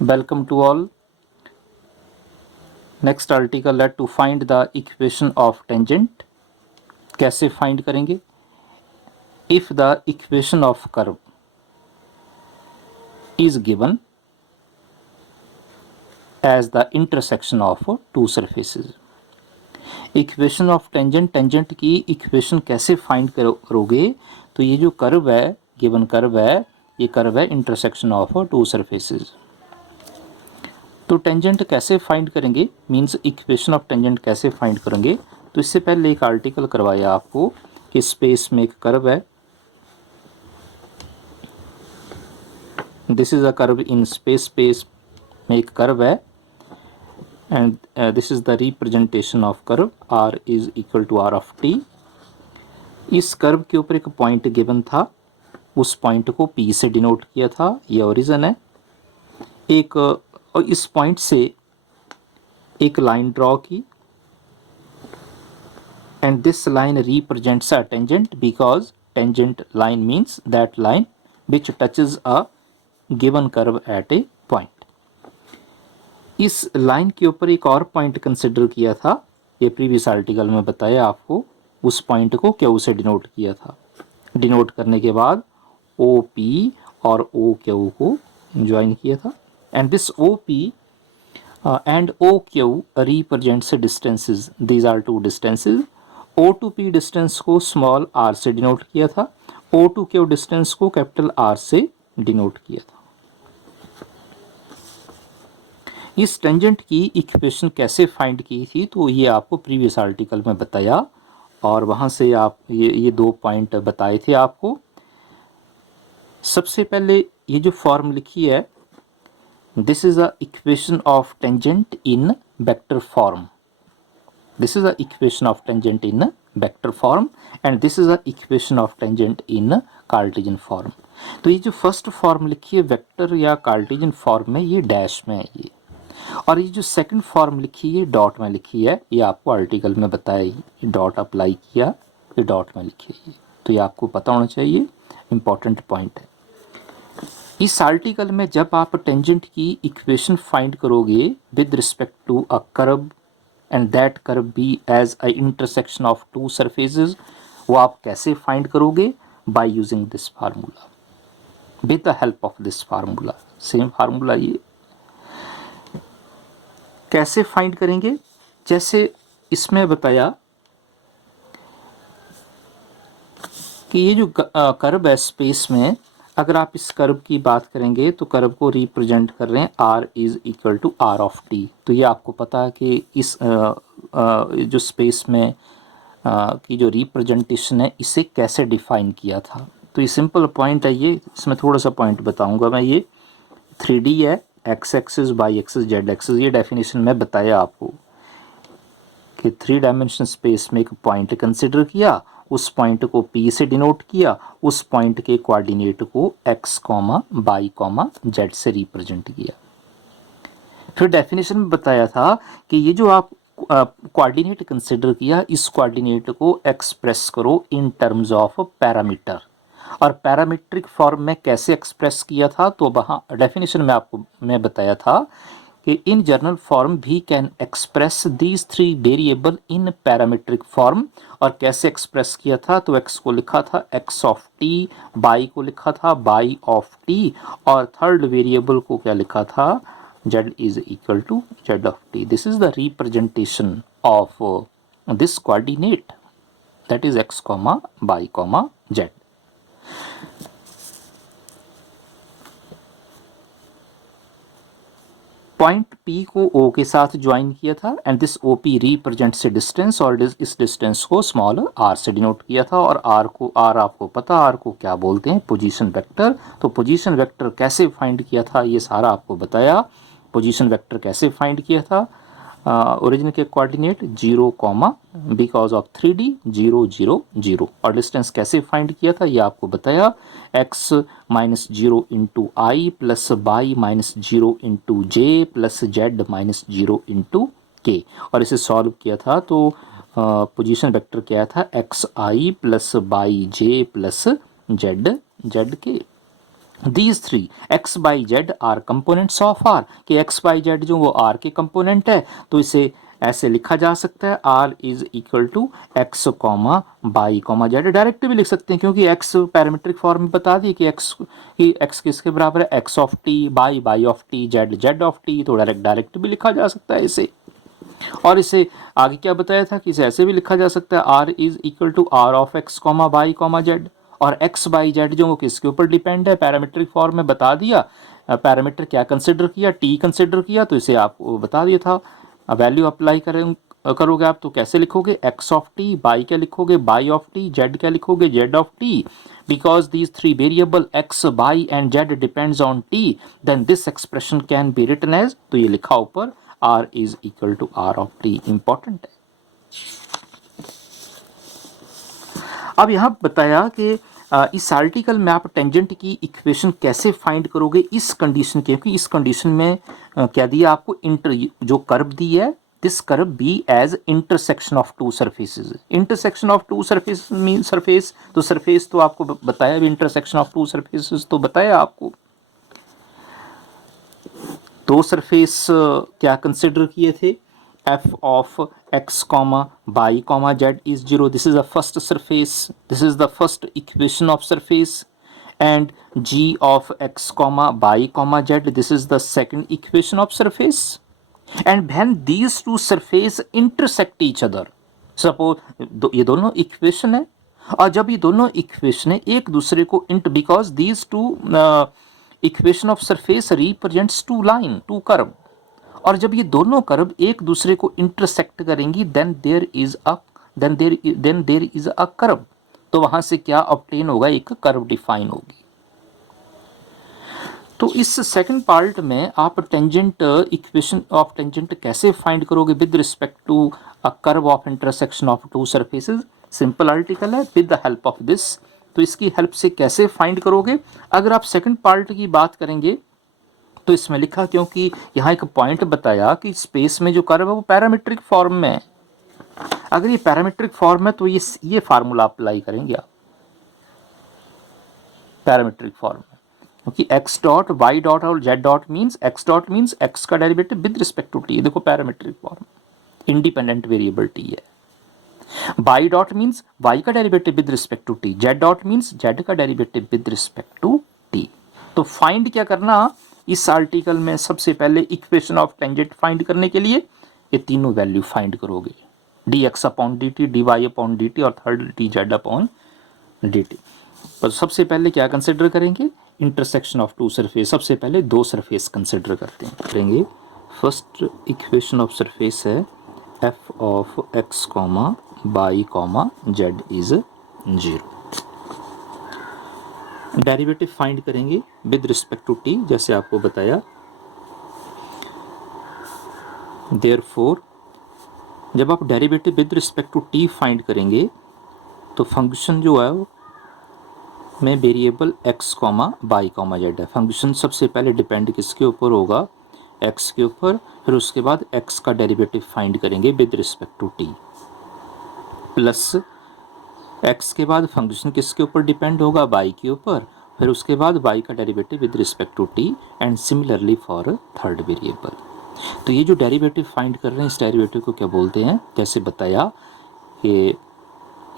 Welcome to all. Next article, let to find the equation of tangent. कैसे find करेंगे? If the equation of curve is given as the intersection of two surfaces. Equation of tangent, tangent की equation कैसे find करोगे? तो ये जो curve है, given curve है, ये कर्व है इंटरसेक्शन ऑफ टू सरफेसेस। तो टेंजेंट कैसे फाइंड करेंगे, मींस इक्वेशन ऑफ टेंजेंट कैसे फाइंड करेंगे? तो इससे पहले एक आर्टिकल करवाया आपको कि स्पेस में एक कर्व है, this is a curve in space, space में एक कर्व है and this is the representation of curve r is equal to r of t। इस कर्व के ऊपर एक पॉइंट गिवन था, उस पॉइंट को p से डिनोट किया था, ये ओरिजिन है। एक और इस पॉइंट से एक लाइन ड्रॉ की and this line represents a tangent because tangent line means that line which touches a given curve at a point। इस लाइन के ऊपर एक और पॉइंट कंसिडर किया था, ये प्रीवियस आर्टिकल में बताया आपको। उस पॉइंट को क्यू से डिनोट किया था। डिनोट करने के बाद ओ पी और ओ क्यू को ज्वाइन किया था and this O P and OQ represents distances, these are two distances। O to P distance को स्मॉल r से डिनोट किया था, O to Q डिस्टेंस को कैपिटल R से डिनोट किया था। इस टेंजेंट की इक्वेशन कैसे फाइंड की थी, तो ये आपको प्रीवियस आर्टिकल में बताया और वहाँ से आप ये दो पॉइंट बताए थे आपको। सबसे पहले ये जो फॉर्म लिखी है, this is the equation of tangent in vector form, this is the equation of tangent in vector form and this is the equation of tangent in Cartesian form. तो ये जो फर्स्ट फॉर्म लिखी है vector या Cartesian form में, ये dash में है ये, और ये जो सेकंड फॉर्म लिखी है डॉट में लिखी है, ये आपको आर्टिकल में बताया, ये डॉट अप्लाई किया, ये डॉट में लिखी है, तो ये आपको पता होना चाहिए, इंपॉर्टेंट पॉइंट है। इस आर्टिकल में जब आप टेंजेंट की इक्वेशन फाइंड करोगे with respect to a curve and that curve be as a intersection of two surfaces, वो आप कैसे फाइंड करोगे? By using this formula, with the help of this formula. Same formula ये कैसे find करेंगे? जैसे इसमें बताया कि ये जो कर्व है स्पेस में, अगर आप इस कर्व की बात करेंगे तो कर्व को रिप्रेजेंट कर रहे हैं r is equal to r of t। तो ये आपको पता है कि इस जो स्पेस में की जो रिप्रेजेंटेशन है, इसे कैसे डिफाइन किया था। तो ये सिंपल पॉइंट है, ये इसमें थोड़ा सा पॉइंट बताऊंगा मैं। ये 3D है, x axis, y axis, z axis, ये डेफिनेशन में बताया आपको कि 3 डायमेंशन स्पेस में एक पॉइंट कंसिडर किया, उस पॉइंट को P से डिनोट किया, उस पॉइंट के कोऑर्डिनेट को x, y, z से रिप्रेजेंट किया। फिर डेफिनेशन में बताया था कि ये जो आप कोऑर्डिनेट कंसिडर किया, इस कोऑर्डिनेट को एक्सप्रेस करो इन टर्म्स ऑफ पैरामीटर। और पैरामीट्रिक फॉर्म में कैसे एक्सप्रेस किया था, तो वहाँ डेफिनेशन में आपको मैं बताया था कि in general form we can express these 3 variable in parametric form. और कैसे एक्सप्रेस किया था, तो x को लिखा था x ऑफ t, y को लिखा था y ऑफ t, और थर्ड वेरिएबल को क्या लिखा था, z is equal to z of t। This is the representation of this coordinate, that is x, y, z। Point P को O के साथ ज्वाइन किया था and this OP represents a distance, और इस डिस्टेंस को स्मॉल r से denote किया था। और r आपको पता, r को क्या बोलते हैं, पोजीशन वेक्टर। तो पोजीशन वेक्टर कैसे फाइंड किया था, ये सारा आपको बताया। पोजीशन वेक्टर कैसे फाइंड किया था, ओरिजिन के कोऑर्डिनेट 0, बिकॉज ऑफ 3D 0 0 0। और डिस्टेंस कैसे फाइंड किया था, ये आपको बताया, x माइनस 0 इंटू आई प्लस वाई माइनस 0 इंटू जे प्लस जेड माइनस 0 इंटू के। और इसे सॉल्व किया था तो पोजीशन वेक्टर क्या था, x i plus y j plus z z k. These three x y z are components of r, कि x y z जो वो आर के कंपोनेंट है, तो इसे ऐसे लिखा जा सकता है r is equal to x comma y comma z. Direct भी लिख सकते हैं क्योंकि एक्स पैरामीट्रिक फॉर्म में बता दी कि एक्स किसके बराबर है, x of T by by of T Z Z of T, तो डायरेक्ट भी लिखा जा सकता है इसे। और इसे आगे क्या बताया था कि इसे ऐसे भी लिखा जा सकता है r is equal to r of x comma y comma z, और एक्स बाई जेड जो वो किसके ऊपर डिपेंड है, पैरामीट्रिक फॉर्म में बता दिया। पैरामीटर क्या कंसिडर किया, टी कंसिडर किया, तो इसे आपको बता दिया था। वैल्यू अप्लाई करोगे आप तो कैसे लिखोगे, एक्स ऑफ टी बाई क्या लिखोगे, बाई ऑफ टी, जेड क्या लिखोगे, z of t. Because these three variable x y and z depends on t, then this expression can be written as, तो ये लिखा ऊपर R is equal to R of T। Important है। अब यहां बताया कि इस आर्टिकल में आप टेंजेंट की इक्वेशन कैसे फाइंड करोगे इस कंडीशन के, क्योंकि इस कंडीशन में क्या दिया आपको, इंटर जो कर्व दी है, this curve be as intersection of two surfaces. Intersection of two surface mean surface, तो सरफेस तो आपको बताया भी, इंटरसेक्शन ऑफ टू सरफेसेस तो बताया आपको। दो सरफेस क्या कंसिडर किए थे, f of x comma y comma z is 0, this is the first surface, this is the first equation of surface, and g of x comma y comma z, this is the second equation of surface, and when these two surface intersect each other, suppose ये दोनों equation है, और जब ये दोनों equation एक दूसरे को because these two equation of surface represents two line, two curve, और जब ये दोनों कर्व एक दूसरे को इंटरसेक्ट करेंगी then there is a curve, तो वहां से क्या ऑब्टेन होगा, एक कर्व डिफाइन होगी। तो इस सेकंड पार्ट में आप टेंजेंट इक्वेशन ऑफ टेंजेंट कैसे फाइंड करोगे with respect to a curve of intersection of two surfaces. Simple article है, with the help of this, तो इसकी हेल्प से कैसे फाइंड करोगे। अगर आप सेकंड पार्ट की बात करेंगे तो इसमें लिखा, क्योंकि यहाँ एक पॉइंट बताया कि स्पेस में जो कर्व है वो पैरामीट्रिक फॉर्म में है। अगर ये पैरामीट्रिक फॉर्म है तो ये फार्मूला अप्लाई करेंगे आप पैरामीट्रिक फॉर्म में, क्योंकि x डॉट y डॉट और z dot means x dot means x का derivative with respect to t, देखो parametric form, independent variable t है। y डॉट मीन्स y का derivative with respect to t, z dot means z का derivative with respect to t। तो find क्या करना, इस article में सबसे पहले इक्वेशन ऑफ टेंजेंट फाइंड करने के लिए ये तीनों वैल्यू फाइंड करोगे, dx upon dt, dy upon dt और थर्ड dz अपॉन dt। तो सबसे पहले क्या कंसिडर करेंगे, इंटरसेक्शन ऑफ टू सरफेस। सबसे पहले दो सरफेस कंसिडर करेंगे। फर्स्ट इक्वेशन ऑफ सरफेस है f of x comma y comma z is 0। Derivative find करेंगे विद रिस्पेक्ट टू t, जैसे आपको बताया। देयरफॉर जब आप derivative with respect to t find करेंगे तो फंक्शन जो है में variable x comma y comma z है। फंक्शन सबसे पहले डिपेंड किसके ऊपर होगा, x के ऊपर, फिर उसके बाद x का डेरिवेटिव फाइंड करेंगे with respect to t, plus x के बाद फंक्शन किसके ऊपर डिपेंड होगा, y के ऊपर, फिर उसके बाद y का derivative with respect to t, and similarly for third variable. तो ये जो डेरिवेटिव फाइंड कर रहे हैं इस डेरिवेटिव को क्या बोलते हैं, जैसे बताया कि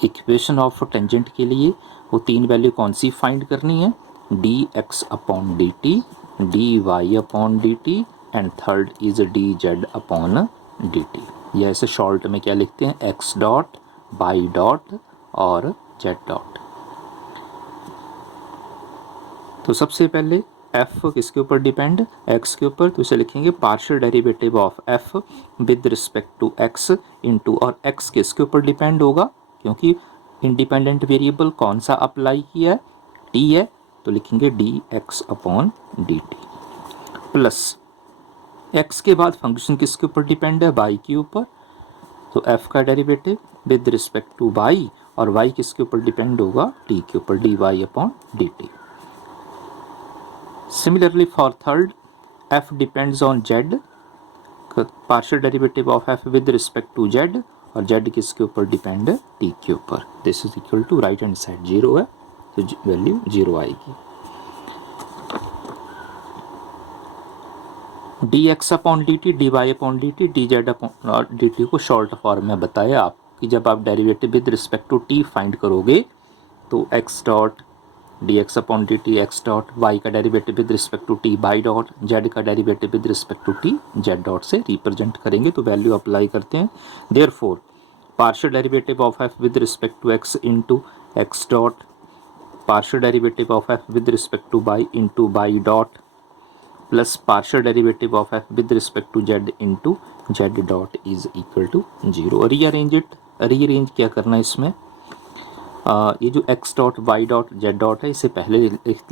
इक्वेशन ऑफ टेंजेंट के लिए वो तीन वैल्यू कौन सी फाइंड करनी है, dx upon dt, dy upon dt, and third is dz upon dt। या ऐसे शॉर्ट में क्या लिखते हैं, x डॉट y डॉट और z डॉट। तो सबसे पहले f किसके ऊपर डिपेंड, x के ऊपर, तो इसे लिखेंगे partial derivative of f with respect to x into, और x किसके ऊपर डिपेंड होगा, क्योंकि इंडिपेंडेंट वेरिएबल कौन सा अप्लाई किया है, t है, तो लिखेंगे dx upon dt, plus x के बाद फंक्शन किसके ऊपर डिपेंड है, y के ऊपर, तो f का derivative with respect to y, और y किसके ऊपर डिपेंड होगा, t के ऊपर, dy upon dt। Similarly for third, f depends on z, partial derivative of f with respect to z, और z किसके ऊपर डिपेंड है, t के ऊपर। This is equal to right hand side 0 है, तो वैल्यू 0 आएगी। D x upon d t, d y upon d t, d z upon d t को शॉर्ट फॉर्म में बताया आप कि जब आप derivative with respect to t find करोगे तो x dot d x upon d t, x dot y का derivative with respect to t y dot z का derivative with respect to t z dot से represent करेंगे। तो value apply करते हैं। Therefore partial derivative of f with respect to x into x dot partial derivative of f with respect to y into y dot plus partial derivative of f with respect to z into z dot is equal to 0। Rearrange क्या करना है इसमें, ये जो x dot y dot z dot है इसे पहले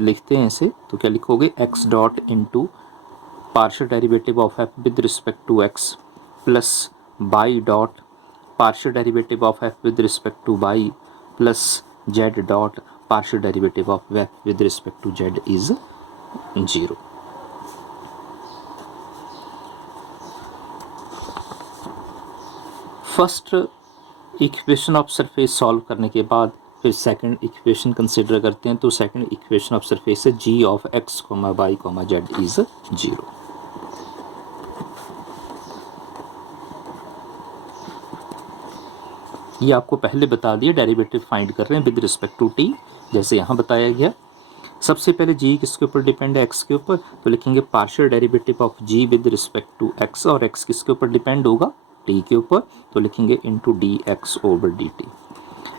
लिखते हैं इसे। तो क्या लिखोगे, x dot into partial derivative of f with respect to x plus y dot partial derivative of f with respect to y plus z dot partial derivative of f with respect to z is 0। First equation of surface solve करने के बाद फिर second equation consider करते हैं। तो second equation of surface है g of x, y, z is 0। ये आपको पहले बता दिया, डेरिवेटिव फाइंड कर रहे हैं विद रिस्पेक्ट टू t, जैसे यहाँ बताया गया। सबसे पहले g किसके ऊपर डिपेंड है, x के ऊपर, तो लिखेंगे partial derivative of g with respect to x, और x किसके ऊपर डिपेंड होगा, t के ऊपर, तो लिखेंगे into D x over D T.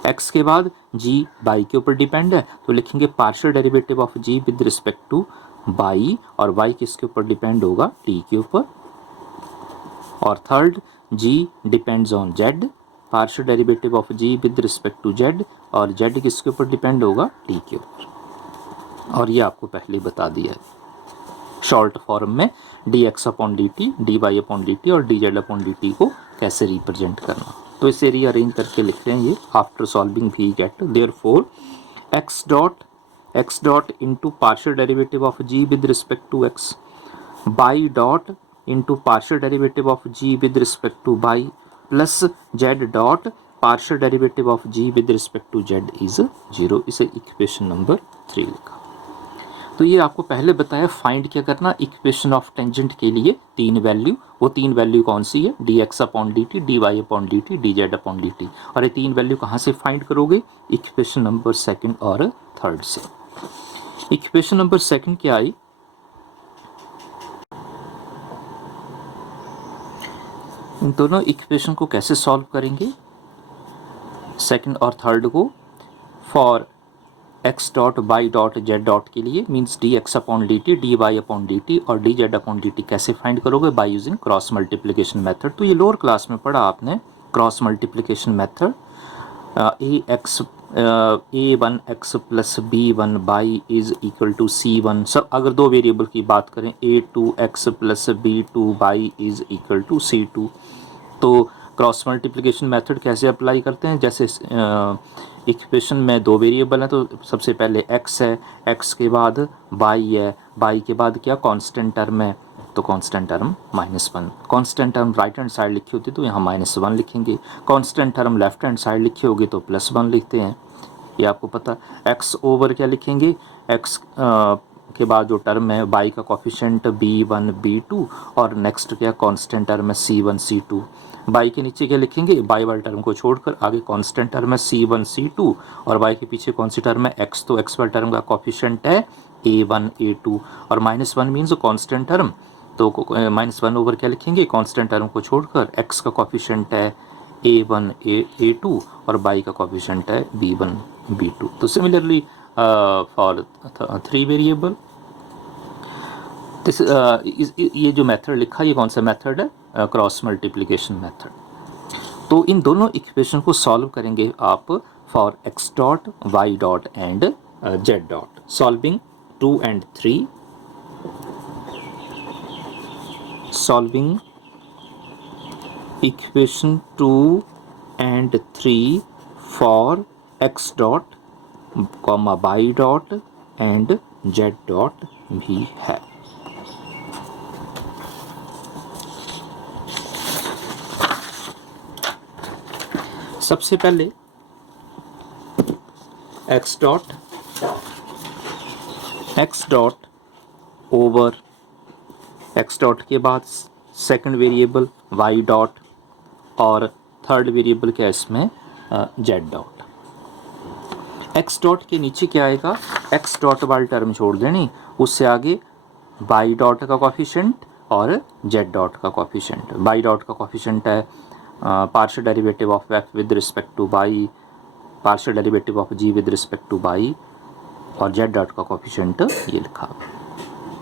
x के बाद g y के ऊपर डिपेंड है, तो लिखेंगे partial derivative of g with respect to y, और y किसके ऊपर डिपेंड होगा, t के ऊपर। और third g depends on z, partial derivative of g with respect to z, और z किसके ऊपर डिपेंड होगा, t के ऊपर। और ये आपको पहले बता दिया है शॉर्ट फॉर्म में d x upon d t, d y upon d t और d z upon d t को कैसे रिप्रेजेंट करना। तो इसे रीअरेंज करके लिख रहे हैं ये, after solving we get therefore x dot into partial derivative of g with respect to x y dot into partial derivative of g with respect to y plus z dot partial derivative of g with respect to z is 0। इसे equation number 3 लिखा। तो ये आपको पहले बताया find क्या करना, equation of tangent के लिए 3 वैल्यू, वो 3 वैल्यू कौन सी है, d x upon d t, d y upon d t, d z upon d t. और ये 3 वैल्यू कहाँ से फाइंड करोगे, इक्वेशन नंबर 2 और 3 से। इक्वेशन नंबर 2 क्या आई, इन दोनों इक्वेशन को कैसे सॉल्व करेंगे, 2 और 3 को, for x dot y dot z dot के लिए means d x upon d t, d y upon d t और d z upon d t कैसे फाइंड करोगे, by using cross multiplication method. तो ये लोअर क्लास में पढ़ा आपने cross multiplication method. a1 x plus b1 y is equal to c1। सब अगर 2 वेरिएबल की बात करें, a2 x plus b2 y is equal to c2। तो क्रॉस मल्टीप्लिकेशन मेथड कैसे अप्लाई करते हैं, जैसे इक्वेशन में 2 वेरिएबल हैं, तो सबसे पहले x है, x के बाद y है, y के बाद क्या कांस्टेंट टर्म है, तो constant term -1। Constant term right hand side लिखी होती तो यहाँ -1 लिखेंगे, constant term left hand side लिखी होगी तो +1 लिखते हैं, ये आपको पता। x ओवर क्या लिखेंगे, x के बाद जो टर्म है y का कोफिशिएंट b1 b2 और नेक्स्ट क्या कांस्टेंट टर्म है c1 c2। y के नीचे क्या लिखेंगे, y वाले टर्म को छोड़कर आगे कांस्टेंट टर्म है c1 c2 और y के पीछे कौन सी टर्म है x, तो x वाले टर्म का कोफिशिएंट है a1 a2 और -1 मीन्स कांस्टेंट टर्म, तो -1 ओवर क्या लिखेंगे, कांस्टेंट टर्म को छोड़कर x का कोफिशिएंट है a1 a2 और y का कोफिशिएंट है b1 b2। तो सिमिलरली फॉर 3 वेरिएबल ये जो मेथड लिखा ये कौन सा मेथड है, क्रॉस मल्टीप्लिकेशन मेथड। तो इन दोनों इक्वेशन को सॉल्व करेंगे आप for x dot y dot and z dot. Solving 2 and 3, solving equation 2 and 3 for x dot comma y dot and z dot भी है। सबसे पहले x dot over x dot के बाद सेकंड वेरिएबल वाई डॉट और third variable क्या है इसमें जेड डॉट। एक्स डॉट के नीचे क्या आएगा, एक्स डॉट वाली टर्म छोड़ देनी, उससे आगे वाई डॉट का कोफिशिएंट और जेड डॉट का कोफिशिएंट। वाई डॉट का कोफिशिएंट है partial derivative of f with respect to y, partial derivative of g with respect to y, और जेड डॉट का कोफिशिएंट ये लिखा।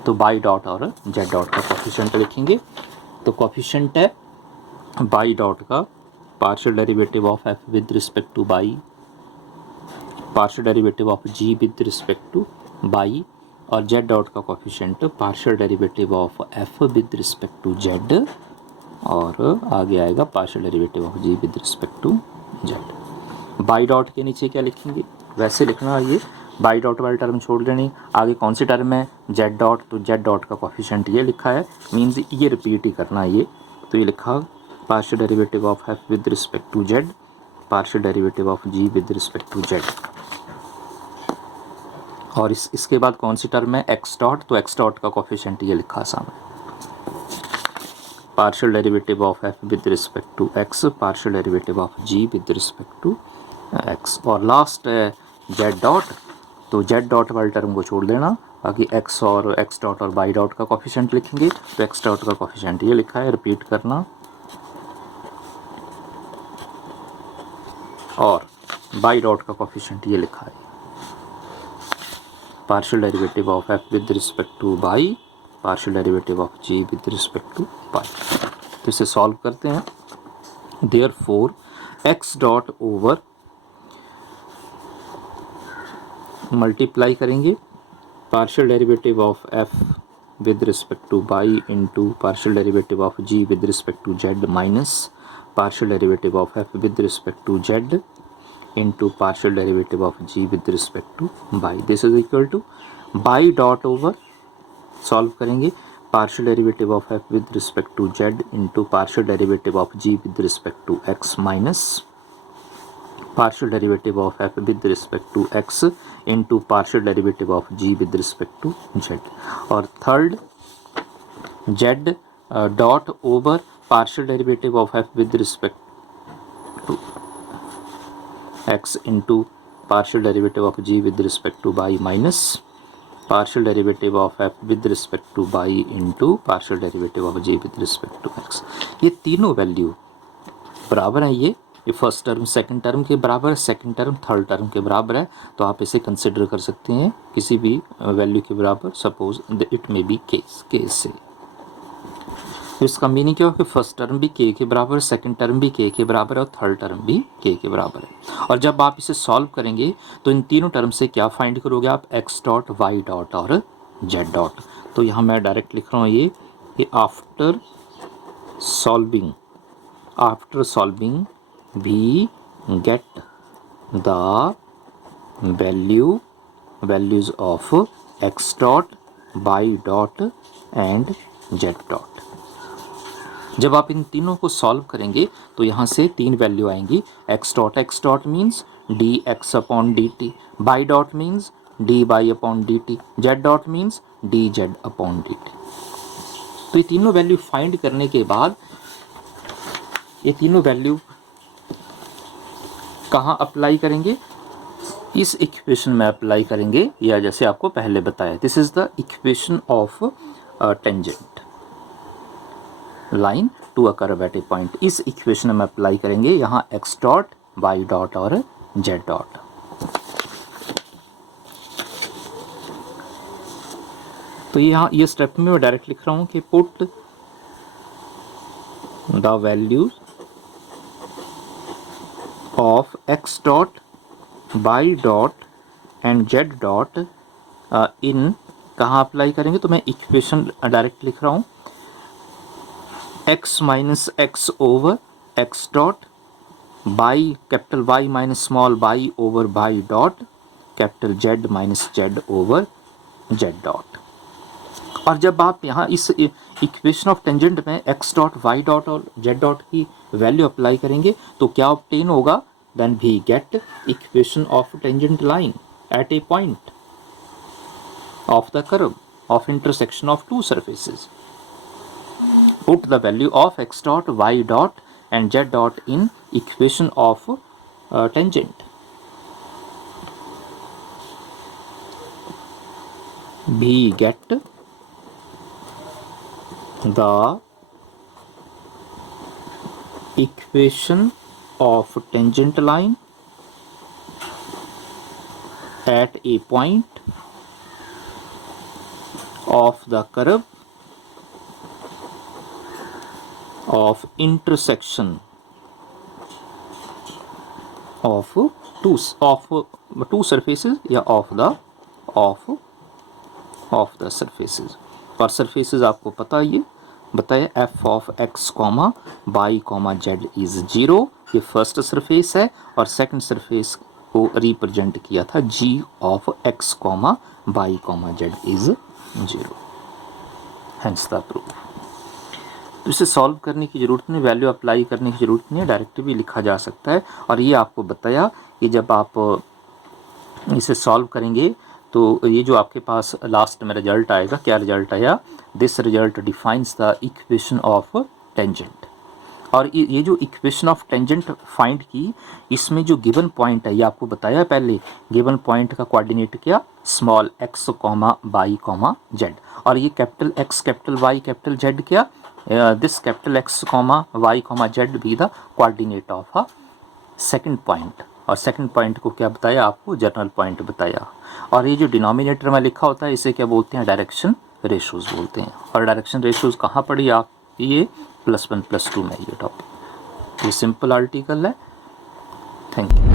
तो वाई डॉट और जेड डॉट का कोफिशिएंट लिखेंगे। तो कोफिशिएंट है वाई डॉट का partial derivative of f with respect to y, partial derivative of g with respect to y, और जेड डॉट का coefficient partial derivative of f with respect to z, और आगे आएगा partial derivative of g with respect to z. Y dot के नीचे क्या लिखेंगे, वैसे लिखना है ये, बाई डॉट वाली टर्म छोड़ देनी, आगे कौन सी टर्म है जेड डॉट, तो जेड डॉट का कोफिशिएंट ये लिखा है, मीन्स ये रिपीट ही करना है ये। तो ये लिखा partial derivative of f with respect to z, partial derivative of g with respect to z, और इसके बाद कौन सी टर्म है एक्स डॉट, तो एक्स डॉट का कोफिशिएंट ये लिखा सामने, partial derivative of f with respect to x, partial derivative of g with respect to x, और लास्ट है जेड डॉट। तो जेड डॉट वाली टर्म को छोड़ देना, बाकी एक्स और एक्स डॉट और वाई डॉट का कोफिशिएंट लिखेंगे। तो एक्स डॉट का कोफिशिएंट ये लिखा है, रिपीट करना, और वाई डॉट का कोफिशिएंट ये लिखा है, partial derivative of f with respect to y, partial derivative of g with respect to y. तो इसे सॉल्व करते हैं। Therefore x dot over multiply करेंगे partial derivative of f with respect to y into partial derivative of g with respect to z minus partial derivative of f with respect to z into partial derivative of g with respect to y. This is equal two by dot over, solve करेंगे partial derivative of f with respect to z into partial derivative of g with respect to x minus partial derivative of f with respect to x into partial derivative of g with respect to z, और third z dot over partial derivative of f with respect to x into partial derivative of g with respect to y minus partial derivative of f with respect to y into partial derivative of g with respect to x। ये तीनों value बराबर हैं, ये first term second term के बराबर है, second term third term के बराबर है। तो आप इसे कंसिडर कर सकते हैं किसी भी वैल्यू के बराबर, सपोज इट मे बी के से। इसका मीनिंग क्या हो कि फर्स्ट टर्म भी के के बराबर, सेकंड टर्म भी के के बराबर है, और थर्ड टर्म भी के के बराबर है। और जब आप इसे सॉल्व करेंगे तो इन तीनों टर्म से क्या फाइंड करोगे आप, एक्स डॉट वाई डॉट और जेड डॉट। तो यहाँ मैं डायरेक्ट लिख रहा हूँ ये after solving we get the values of x dot, y dot and z dot। जब आप इन तीनों को सॉल्व करेंगे तो यहाँ से तीन वैल्यू आएंगी। x dot means d x upon d t, y dot means d y upon d t, z dot means d z upon d t. तो ये तीनों वैल्यू फाइंड करने के बाद ये तीनों वैल्यू कहाँ अप्लाई करेंगे, इस इक्वेशन में अप्लाई करेंगे, या जैसे आपको पहले बताया, this is the equation of tangent line to a curve at a point. इस इक्वेशन में अप्लाई करेंगे यहाँ एक्स डॉट, वाई डॉट और जेड डॉट। तो यहाँ ये स्टेप में मैं डायरेक्ट लिख रहा हूँ कि put the values of x dot, y dot and z dot in कहाँ अप्लाई करेंगे, तो मैं इक्वेशन डायरेक्ट लिख रहा हूँ, x minus x over x dot, by capital y minus small y over y dot, capital z minus z over z dot. और जब आप यहाँ इस इक्वेशन ऑफ टेंजेंट में x डॉट, y डॉट और z डॉट की value apply करेंगे तो क्या ऑब्टेन होगा, then we get equation of tangent line at a point of the curve of intersection of two surfaces। Put the value of x dot, y dot and z dot in equation of tangent. B. Get the equation of tangent line at a point of the curve of intersection of two surfaces या of the surfaces. और surfaces आपको पता ये बताया f of x, y, z is 0, ये first surface है और second surface को रिप्रेजेंट किया था g of x, y, z is 0. Hence the proof. तो इसे सॉल्व करने की ज़रूरत नहीं, वैल्यू अप्लाई करने की ज़रूरत नहीं है, डायरेक्ट भी लिखा जा सकता है. और ये आपको बताया कि जब आप इसे सॉल्व करेंगे तो ये जो आपके पास लास्ट में रिजल्ट आएगा, क्या रिजल्ट आया, this result defines the equation of tangent. और ये जो इक्वेशन ऑफ टेंजेंट फाइंड की, इसमें जो गिवन पॉइंट है ये आपको बताया पहले, गिवन पॉइंट का कोऑर्डिनेट क्या, स्मॉल x, y, z. और ये capital X, capital Y, capital Z क्या, this capital X, Y, Z भी the coordinate of a second point. और सेकंड पॉइंट को क्या बताया आपको, जनरल पॉइंट बताया. और ये जो डिनोमिनेटर में लिखा होता है इसे क्या बोलते हैं, डायरेक्शन रेशोज़ बोलते हैं. और डायरेक्शन रेशोज़ कहाँ पढ़ी आप, ये +1 +2 में ये टॉपिक. ये सिंपल आर्टिकल है. Thank you.